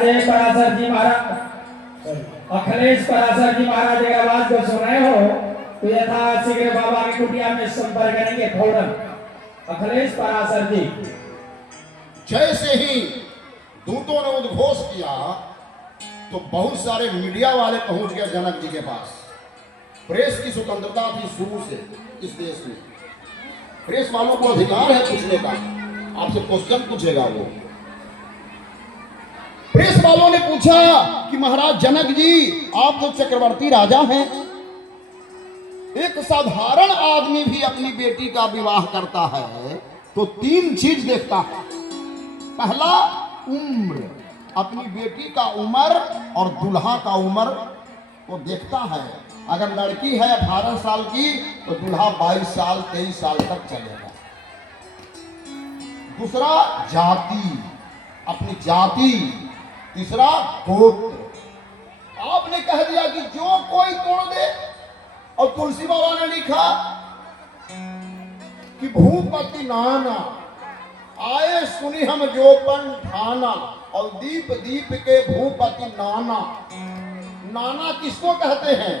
अजय पराशर जी महाराज, अखिलेश पराशर जी महाराज की आवाज को सुन रहे हो तो यथाशीघ्र बाबा की कुटिया में संपर्क करेंगे फौरन। अखिलेश पराशर जी। जैसे ही दूतों ने उद्घोष किया तो बहुत सारे मीडिया वाले पहुंच गए जनक जी के पास। प्रेस की स्वतंत्रता थी शुरू से इस देश में, प्रेस वालों को अधिकार है पूछने का, आपसे क्वेश्चन पूछेगा वो। प्रेस वालों ने पूछा कि महाराज जनक जी आप तो चक्रवर्ती राजा हैं, एक साधारण आदमी भी अपनी बेटी का विवाह करता है तो 3 चीज देखता है। पहला उम्र, अपनी बेटी का उम्र और दूल्हा का उम्र को देखता है। अगर लड़की है 18 साल की तो दूल्हा 22 साल 23 साल तक चलेगा। दूसरा जाति, अपनी जाति। तीसरा गोत्र। आपने कह दिया कि जो कोई तोड़ दे, और तुलसी बाबा ने लिखा कि भूपति नाना आए सुनी हम जो पन ठाना, और दीप दीप के भूपति नाना। नाना किसको कहते हैं?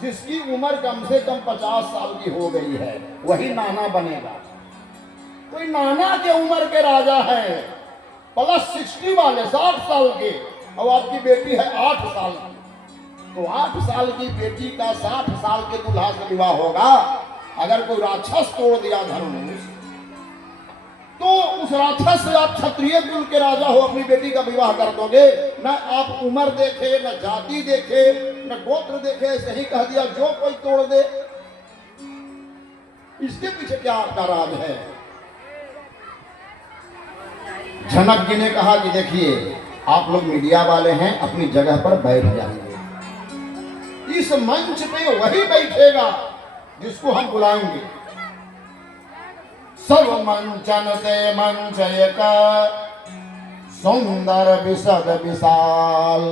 जिसकी उम्र कम से कम 50 साल की हो गई है वही नाना बनेगा। कोई नाना के उम्र के राजा है प्लस 60 वाले 60 साल के, और आपकी बेटी है 8 साल की, तो 8 साल की बेटी का 60 साल के दूल्हा से विवाह होगा। अगर कोई राक्षस तोड़ दिया धनुष तो उस राक्षस से आप क्षत्रिय कुल के राजा हो, अपनी बेटी का विवाह कर दोगे। न आप उम्र देखे, न जाति देखे, न गोत्र देखे, ऐसे ही कह दिया जो कोई तोड़ दे। इसके पीछे क्या आपका राज है? जनक जी ने कहा कि देखिए आप लोग मीडिया वाले हैं, अपनी जगह पर बैठ जाइए। इस मंच पे वही बैठेगा जिसको हम बुलाएंगे। सब मंचन ते मंच एक सुंदर विशद विशाल,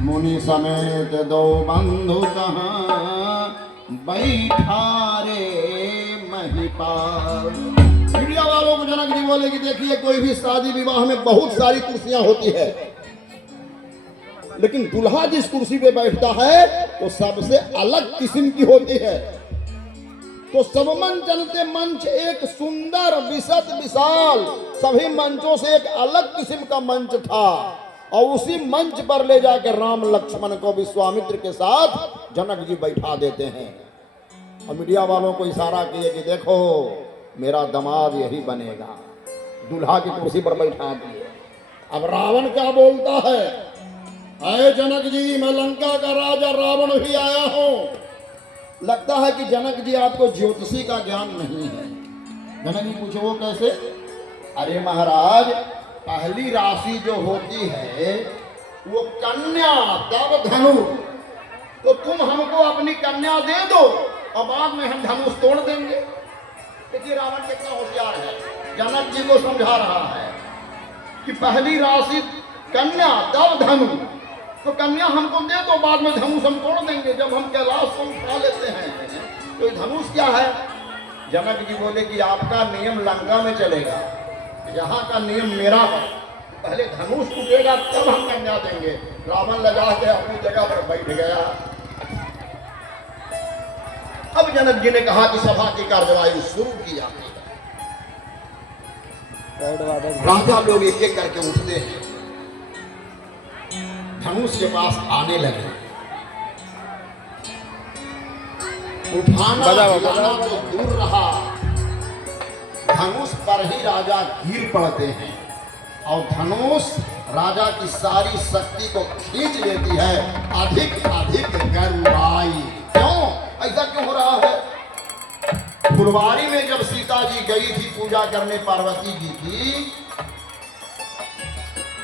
मुनि समेत 2 बंधु कहाँ बैठा रे महिपाल। मीडिया वालों को जनक जी बोले कि देखिए कोई भी शादी विवाह में बहुत सारी कुर्सियां होती है, लेकिन दूल्हा जिस कुर्सी पे बैठता है वो सबसे अलग किस्म की होती है। तो सब मंचन ते मंच एक सुंदर विशद विशाल, सभी मंचों से एक अलग किस्म का मंच था, और उसी मंच पर ले जाकर राम लक्ष्मण को विश्वामित्र के साथ जनक जी बैठा देते हैं। और मीडिया वालों को इशारा किए कि देखो मेरा दामाद यही बनेगा, दूल्हा की कुर्सी पर बैठा दिए। अब रावण क्या बोलता है? अरे जनक जी मैं लंका का राजा रावण भी आया हूं। लगता है कि जनक जी आपको ज्योतिषी का ज्ञान नहीं है। जनक जी पूछे वो कैसे? अरे महाराज पहली राशि जो होती है वो कन्या तब धनु, तो तुम हमको अपनी कन्या दे दो और बाद में हम धनुष तोड़ देंगे। देखिए रावण कितना होशियार है, जनक जी को समझा रहा है कि पहली राशि कन्या तब धनु, तो कन्या हमको दे दो, बाद में धनुष हम तोड़ देंगे। जब हम कैलाश को उठा लेते हैं तो धनुष क्या है? जनक जी बोले कि आपका नियम लंका में चलेगा, यहाँ का नियम मेरा है। पहले धनुष टूटेगा तब हम कन्या देंगे। रावण लगा के अपनी जगह पर बैठ गया। अब जनक जी ने कहा कि सभा की कार्यवाही शुरू की जाती है। राजा लोग एक एक करके उठते हैं, धनुष के पास आने लगे। उठाना तो दूर रहा, धनुष पर ही राजा गिर पड़ते हैं, और धनुष राजा की सारी शक्ति को खींच लेती है। अधिक अधिक गरुड़ाई। क्यों ऐसा क्यों हो रहा है? फुलवारी में जब सीता जी गई थी पूजा करने पार्वती जी की,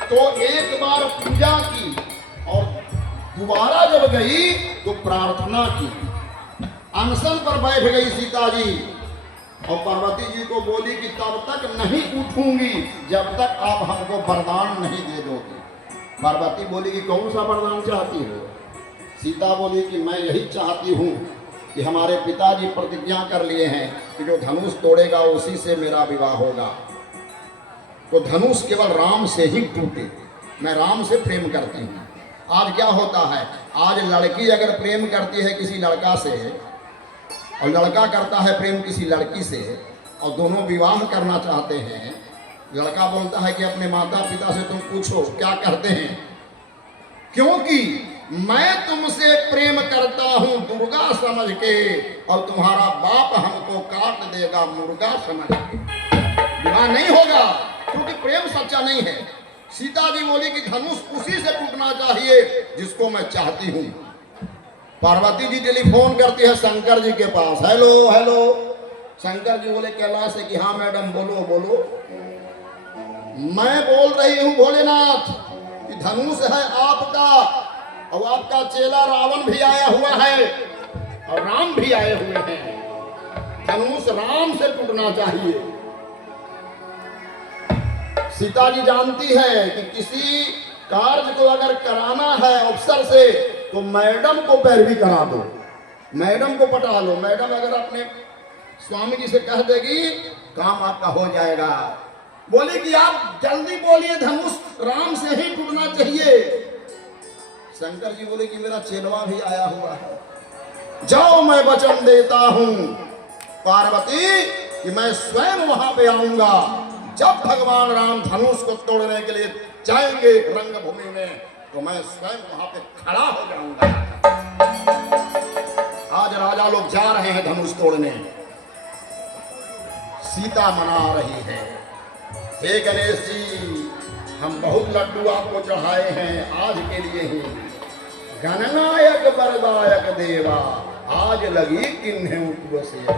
तो एक बार पूजा की और दोबारा जब गई तो प्रार्थना की। अनशन पर बैठ गई सीता जी और पार्वती जी को बोली कि तब तक नहीं उठूंगी जब तक आप हमको वरदान नहीं दे दोगे। पार्वती बोली कि कौन सा वरदान चाहती हो? सीता बोली कि मैं यही चाहती हूँ कि हमारे पिताजी प्रतिज्ञा कर लिए हैं कि जो धनुष तोड़ेगा उसी से मेरा विवाह होगा। तो धनुष केवल राम से ही टूटे। मैं राम से प्रेम करती हूँ। आज क्या होता है, आज लड़की अगर प्रेम करती है किसी लड़का से और लड़का करता है प्रेम किसी लड़की से और दोनों विवाह करना चाहते हैं, लड़का बोलता है कि अपने माता पिता से तुम पूछो क्या कहते हैं, क्योंकि मैं तुमसे प्रेम करता हूं दुर्गा समझ के और तुम्हारा बाप हमको काट देगा मुर्गा समझ के। विवाह नहीं होगा क्योंकि प्रेम सच्चा नहीं है। सीता जी बोली कि धनुष उसी से टूटना चाहिए जिसको मैं चाहती हूं। पार्वती जी टेलीफोन करती है शंकर जी के पास, हेलो हेलो। शंकर जी बोले कैलाश से कि हाँ मैडम बोलो बोलो। मैं बोल रही हूं भोलेनाथ कि धनुष है आपका और आपका चेला रावण भी आया हुआ है और राम भी आए हुए हैं। धनुष राम से टूटना चाहिए। सीता जी जानती है कि किसी कार्य को अगर कराना है अफसर से तो मैडम को पैरवी करा दो, मैडम को पटा लो। मैडम अगर अपने स्वामी जी से कह देगी काम आपका हो जाएगा। बोली कि आप जल्दी बोलिए धनुष राम से ही टूटना चाहिए। शंकर जी बोले कि मेरा चेलवा भी आया हुआ है, जाओ मैं वचन देता हूं पार्वती कि मैं स्वयं वहां पे आऊंगा। जब भगवान राम धनुष को तोड़ने के लिए जाएंगे रंगभूमि में तो मैं स्वयं वहां पे खड़ा हो जाऊंगा। आज राजा लोग जा रहे हैं धनुष तोड़ने, सीता मना रही है, हे गणेश जी हम बहुत लड्डू आपको चढ़ाए हैं आज के लिए ही। गणनायक वरदायक देवा आज लगी किन्हें सेवा।